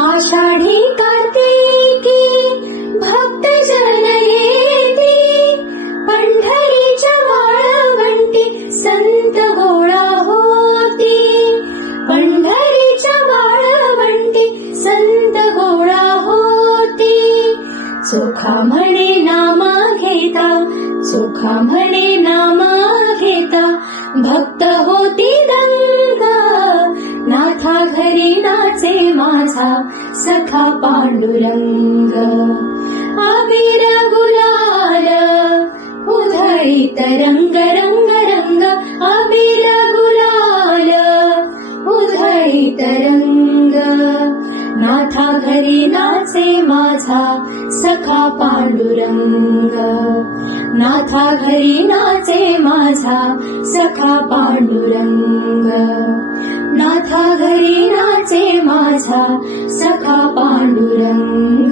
आषाढी कार्तिकी भक्त जनयेती भक्ति पण्डी संत गोळा होती. पंढरीच्या वाळवंटी संत गोळा होती. सुखा मने नामा सुखा मने नामा भक्त होती गङ्गा नाथा घरी नाचे सखा पांडुरंग आबीर गुलाल उधळीत रंग रंग रंग आबीर गुलाल उधळीत रंग नाथा घरी नाचे माझा सखा पांडुरंग नाथा घरी नाचे माझा सखा पांडुरंग नाथा सखा पांडुरंग